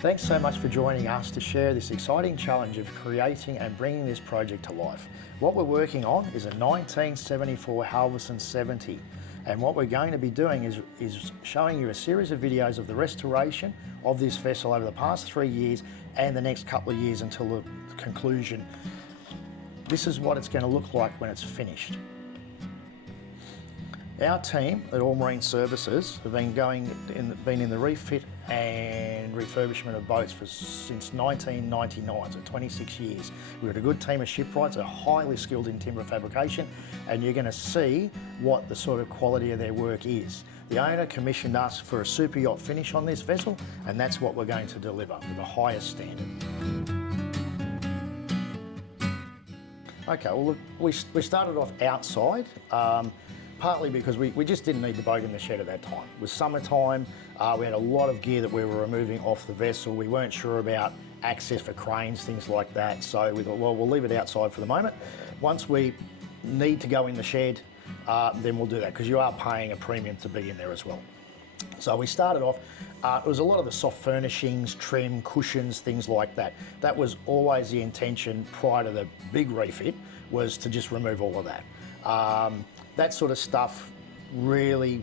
Thanks so much for joining us to share this exciting challenge of creating and bringing this project to life. What we're working on is a 1974 Halverson 70, and what we're going to be doing is showing you a series of videos of the restoration of this vessel over the past 3 years and the next couple of years until the conclusion. This is what it's going to look like when it's finished. Our team at All Marine Services have been in the refit and refurbishment of boats since 1999, so 26 years. We've got a good team of shipwrights that are highly skilled in timber fabrication, and you're going to see what the sort of quality of their work is. The owner commissioned us for a super yacht finish on this vessel, and that's what we're going to deliver to the highest standard. Okay, well, look, we started off outside. Partly because we just didn't need the boat in the shed at that time. It was summertime, we had a lot of gear that we were removing off the vessel. We weren't sure about access for cranes, things like that. So we thought, well, we'll leave it outside for the moment. Once we need to go in the shed, then we'll do that, because you are paying a premium to be in there as well. So we started off, it was a lot of the soft furnishings, trim, cushions, things like that. That was always the intention prior to the big refit, was to just remove all of that. That sort of stuff, really,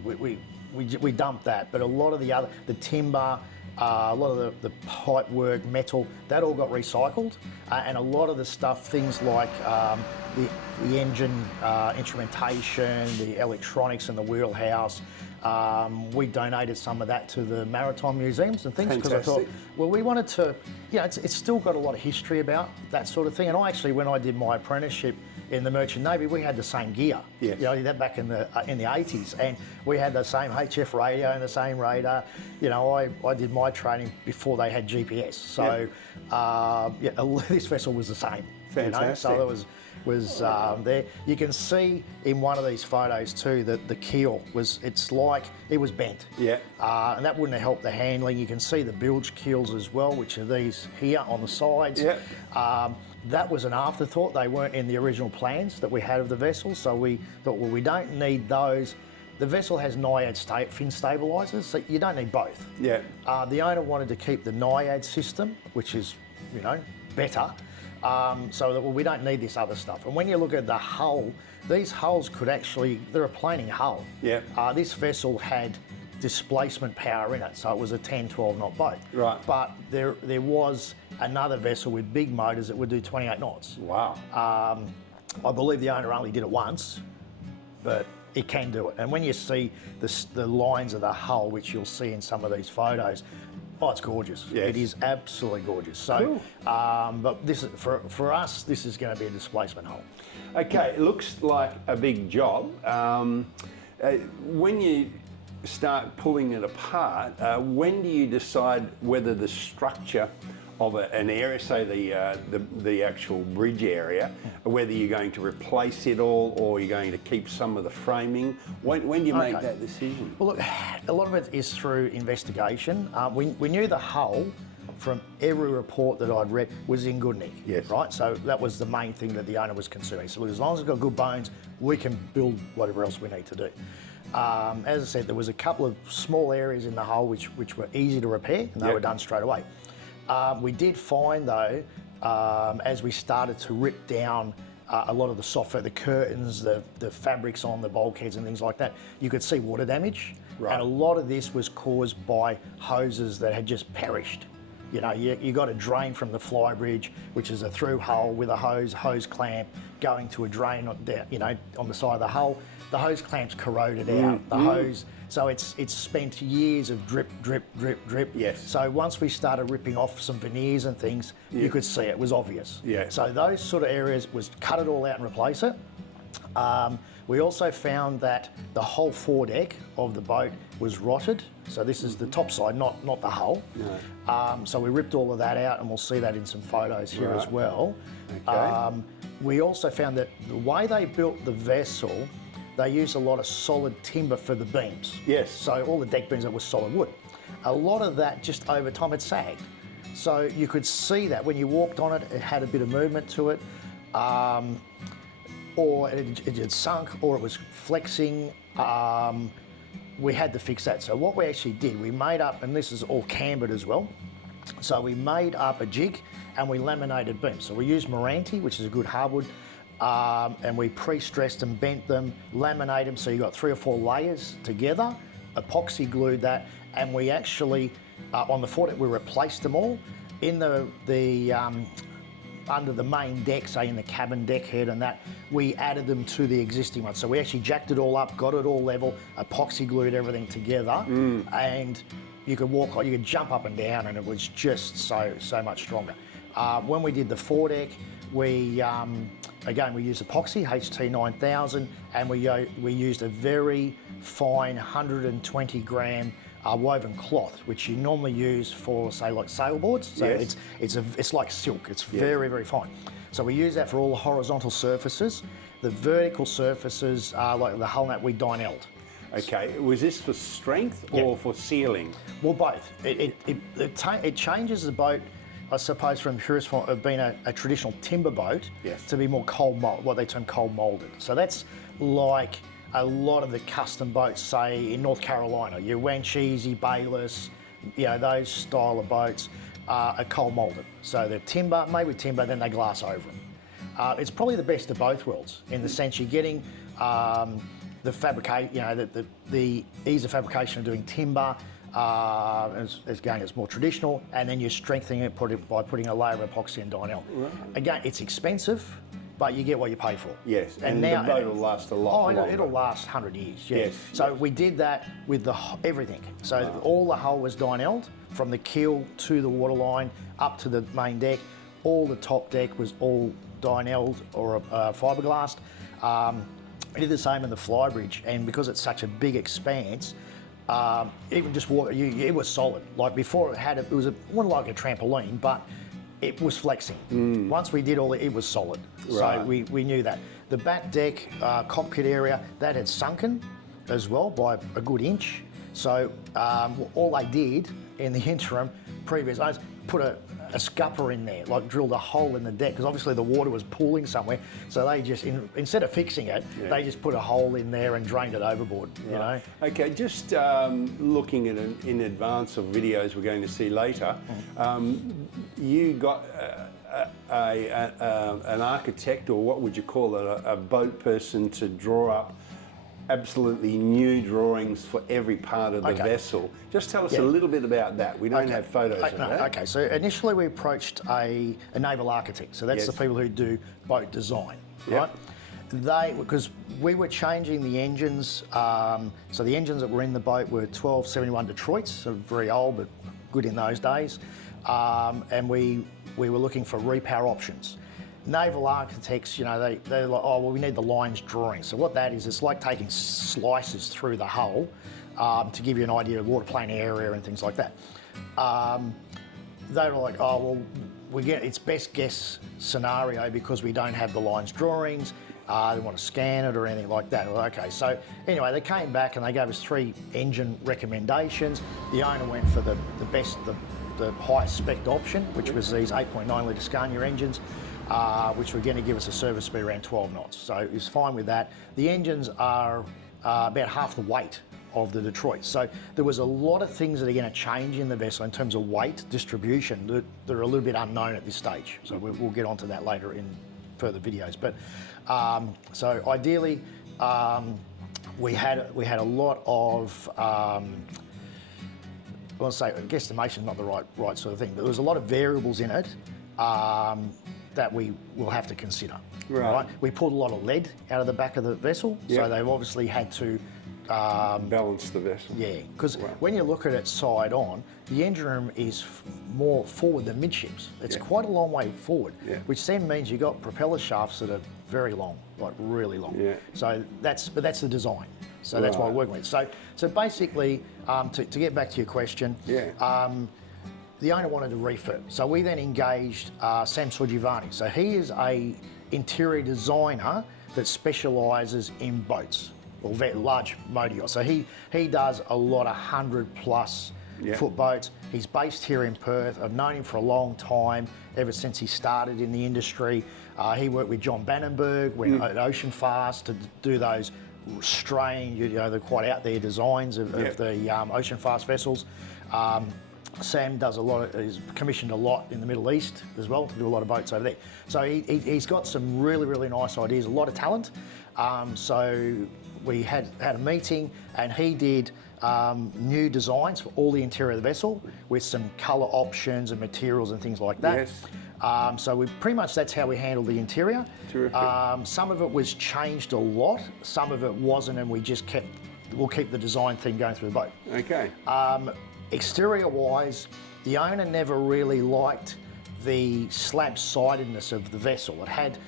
we dumped that, but a lot of the timber, a lot of the pipe work, metal, that all got recycled, and a lot of the stuff, things like the engine instrumentation, the electronics and the wheelhouse, we donated some of that to the maritime museums and things, because I thought, well, we wanted to, it's still got a lot of history about that sort of thing. And when I did my apprenticeship in the Merchant Navy, we had the same gear. Yes. That back in the 80s, and we had the same HF radio and the same radar. I did my training before they had GPS. So this vessel was the same. Fantastic. So there was there. You can see in one of these photos too that the keel it's like it was bent. Yeah. And that wouldn't have helped the handling. You can see the bilge keels as well, which are these here on the sides. Yeah. That was an afterthought. They weren't in the original plans that we had of the vessel, so we thought, well, we don't need those. The vessel has Naiad fin stabilisers, so you don't need both. Yeah. The owner wanted to keep the Naiad system, which is, better, so that, well, we don't need this other stuff. And when you look at the hull, these hulls they're a planing hull. Yeah. This vessel had displacement power in it, so it was a 10, 12 knot boat. Right. But there was another vessel with big motors that would do 28 knots. Wow. I believe the owner only did it once, but it can do it. And when you see the lines of the hull, which you'll see in some of these photos, it's gorgeous. Yes. It is absolutely gorgeous. So, cool. but this is for us, this is going to be a displacement hull. Okay, it looks like a big job. When you start pulling it apart, when do you decide whether the structure of an area, say the actual bridge area, whether you're going to replace it all or you're going to keep some of the framing? When do you make that decision? Well, look, a lot of it is through investigation. We knew the hull from every report that I'd read was in good nick. Yes. Right? So that was the main thing that the owner was concerned. He said, look, as long as it's got good bones, we can build whatever else we need to do. As I said, there was a couple of small areas in the hull which were easy to repair, and they were done straight away. We did find, though, as we started to rip down a lot of the software, the curtains, the fabrics on the bulkheads and things like that, you could see water damage. Right. And a lot of this was caused by hoses that had just perished. You got a drain from the flybridge, which is a through hull with a hose clamp going to a drain on the side of the hull. The hose clamp's corroded out. The hose, so it's spent years of drip, drip, drip, drip. Yes. So once we started ripping off some veneers and things, you could see it was obvious. Yeah. So those sort of areas was cut it all out and replace it. We also found that the whole foredeck of the boat was rotted. So this is the top side, not the hull. No. So we ripped all of that out, and we'll see that in some photos here as well. Okay. We also found that the way they built the vessel, they used a lot of solid timber for the beams. Yes. So all the deck beams that were solid wood. A lot of that just over time had sagged. So you could see that when you walked on it, it had a bit of movement to it. Or it had sunk, or it was flexing. We had to fix that. So what we actually did, we made up, and this is all cambered as well, So we made up a jig and we laminated beams. So we used Meranti, which is a good hardwood, and we pre-stressed and bent them, laminated them, so you got 3 or 4 layers together, epoxy glued that, and we actually, on the foredeck, we replaced them all. In the under the main deck, say in the cabin deck head and that, we added them to the existing one. So we actually jacked it all up, got it all level, epoxy glued everything together, and you could walk, you could jump up and down, and it was just so much stronger. When we did the foredeck, we again we used epoxy HT 9000, and we used a very fine 120 gram woven cloth, which you normally use for, say, like sailboards. So Yes. it's like silk. It's very fine. So we use that for all the horizontal surfaces. The vertical surfaces, like the hull nut, we Dynelled. Okay, was this for strength or for sealing? Well, both. It changes the boat, I suppose, from purest form of being a traditional timber boat to be more cold mold, what they term cold molded. So that's like a lot of the custom boats, say in North Carolina, your Wanchese, Bayless, those style of boats are cold molded. So they're timber, made with timber, then they glass over them. It's probably the best of both worlds in the sense you're getting the fabricate, the ease of fabrication of doing timber. Again, it's more traditional, and then you're strengthening it by putting a layer of epoxy and Dynel. Right. Again, it's expensive, but you get what you pay for. Yes, and now, the boat will last a lot longer. It'll last 100 years, yeah. Yes. So we did that with everything. So all the hull was Dynelled, from the keel to the waterline, up to the main deck. All the top deck was all Dynelled or fiberglassed. We did the same in the flybridge, and because it's such a big expanse, even just water, it was solid. Like before, it wasn't like a trampoline, but it was flexing. Once we did it was solid. Right. So we knew that. The back deck, cockpit area, that had sunken as well by a good inch. So all they did in the interim, previous owners, put a scupper in there, like drilled a hole in the deck, because obviously the water was pooling somewhere. So they just, instead of fixing it, they just put a hole in there and drained it overboard, you know. Okay, just looking at in advance of videos we're going to see later, you got an architect, or what would you call it, a boat person to draw up absolutely new drawings for every part of the vessel. Just tell us a little bit about that. We don't have photos of that. Okay, so initially we approached a naval architect. So that's the people who do boat design, right? Because we were changing the engines, so the engines that were in the boat were 1271 Detroits, so very old but good in those days, and we were looking for repower options. Naval architects, they're like, oh, well, we need the lines drawing. So what that is, it's like taking slices through the hull to give you an idea of waterplane area and things like that. They were like, oh, well, it's best guess scenario because we don't have the lines drawings. They want to scan it or anything like that. Well, okay, so anyway, they came back and they gave us 3 engine recommendations. The owner went for the best, the highest spec option, which was these 8.9 litre Scania engines. Which were going to give us a service speed around 12 knots. So it was fine with that. The engines are about half the weight of the Detroit. So there was a lot of things that are going to change in the vessel in terms of weight distribution that are a little bit unknown at this stage. So we'll get onto that later in further videos. But so ideally, we had a lot of I want to say guesstimation is not the right sort of thing, but there was a lot of variables in it. That we will have to consider. Right. We pulled a lot of lead out of the back of the vessel, so they've obviously had to balance the vessel. Yeah, because when you look at it side on, the engine room is more forward than midships. It's quite a long way forward, which then means you've got propeller shafts that are very long, like really long. Yeah. So that's the design. So that's what we're working with. So basically, to get back to your question, the owner wanted a refurb. So we then engaged Sam Sorgivanni. So he is a interior designer that specialises in boats, or very large motor yachts. So he does a lot of 100+ foot boats. He's based here in Perth. I've known him for a long time, ever since he started in the industry. He worked with John Bannenberg at Ocean Fast to do those strange, they're quite out there designs of the Ocean Fast vessels. Sam does he's commissioned a lot in the Middle East as well, to do a lot of boats over there. So he's got some really, really nice ideas, a lot of talent. So we had a meeting, and he did new designs for all the interior of the vessel with some colour options and materials and things like that. Yes. So we pretty much, that's how we handled the interior. Terrific. Some of it was changed a lot, some of it wasn't, and we'll keep the design thing going through the boat. Okay. Exterior wise, the owner never really liked the slab-sidedness of the vessel. It had,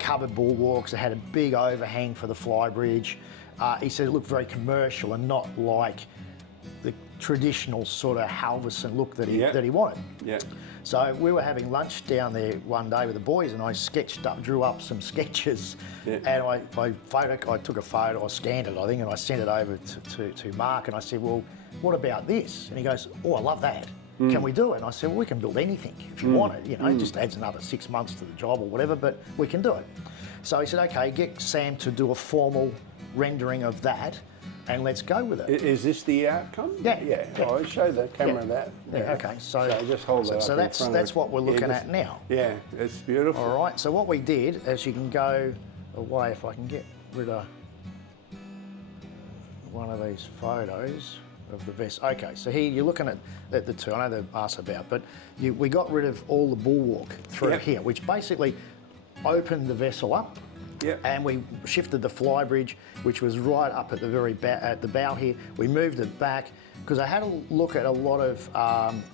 covered bulwarks, it had a big overhang for the flybridge. He said it looked very commercial and not like the traditional sort of Halverson look that he wanted. Yeah. So we were having lunch down there one day with the boys, and I drew up some sketches, and I took a photo, I scanned it, I think, and I sent it over to Mark, and I said, well, what about this? And he goes, oh, I love that. Can we do it? And I said, well, we can build anything if you want it. It just adds another 6 months to the job or whatever, but we can do it. So he said, okay, get Sam to do a formal rendering of that, and let's go with it. Is this the outcome? Yeah. Oh, I'll show the camera that. Yeah, okay. So just hold that so up in front that's of what we're looking at now. Yeah, it's beautiful. All right, so what we did, as you can go away, if I can get rid of one of these photos of the vessel. Okay, so here you're looking at the two, I know they've asked about, but we got rid of all the bulwark through here, which basically opened the vessel up. Yep. And we shifted the flybridge, which was right up at the very at the bow here. We moved it back because I had a look at a lot of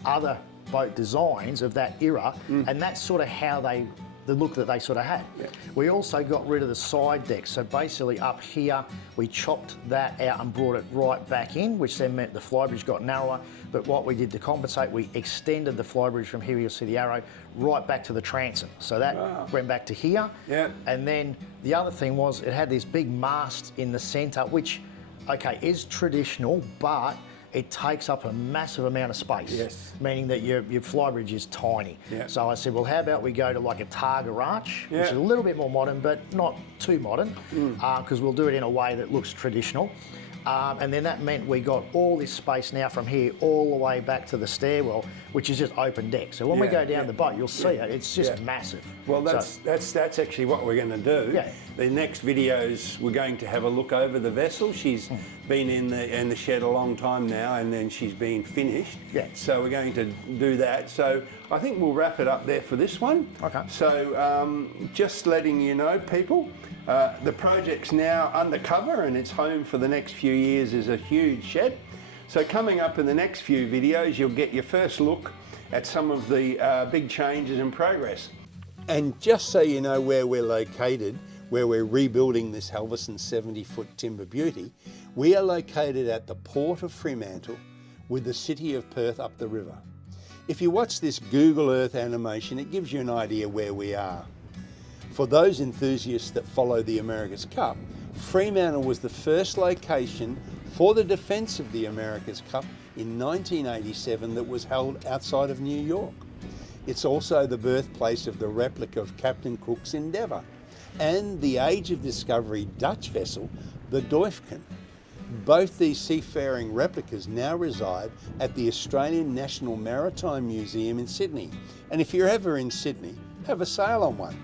other boat designs of that era, and that's sort of how the look that they sort of had. Yep. We also got rid of the side deck, so basically up here we chopped that out and brought it right back in, which then meant the flybridge got narrower. But what we did to compensate, we extended the flybridge from here, you'll see the arrow, right back to the transom. So that went back to here. Yeah. And then the other thing was it had this big mast in the centre, which, okay, is traditional, but it takes up a massive amount of space. Yes. Meaning that your flybridge is tiny. Yeah. So I said, well, how about we go to like a Targa arch, which is a little bit more modern, but not too modern, because we'll do it in a way that looks traditional. And then that meant we got all this space now from here all the way back to the stairwell, which is just open deck. So when we go down the boat, you'll see it. It's just massive. Well, that's actually what we're going to do. Yeah. The next videos, we're going to have a look over the vessel. She's been in the shed a long time now, and then she's been finished. Yeah. So we're going to do that. So I think we'll wrap it up there for this one. Okay. So just letting you know, people, the project's now undercover, and its home for the next few years is a huge shed. So coming up in the next few videos, you'll get your first look at some of the big changes in progress. And just so you know where we're located, where we're rebuilding this Halverson 70-foot timber beauty, we are located at the Port of Fremantle with the city of Perth up the river. If you watch this Google Earth animation, it gives you an idea where we are. For those enthusiasts that follow the America's Cup, Fremantle was the first location for the defence of the America's Cup in 1987 that was held outside of New York. It's also the birthplace of the replica of Captain Cook's Endeavour and the Age of Discovery Dutch vessel, the Duifken. Both these seafaring replicas now reside at the Australian National Maritime Museum in Sydney. And if you're ever in Sydney, have a sail on one.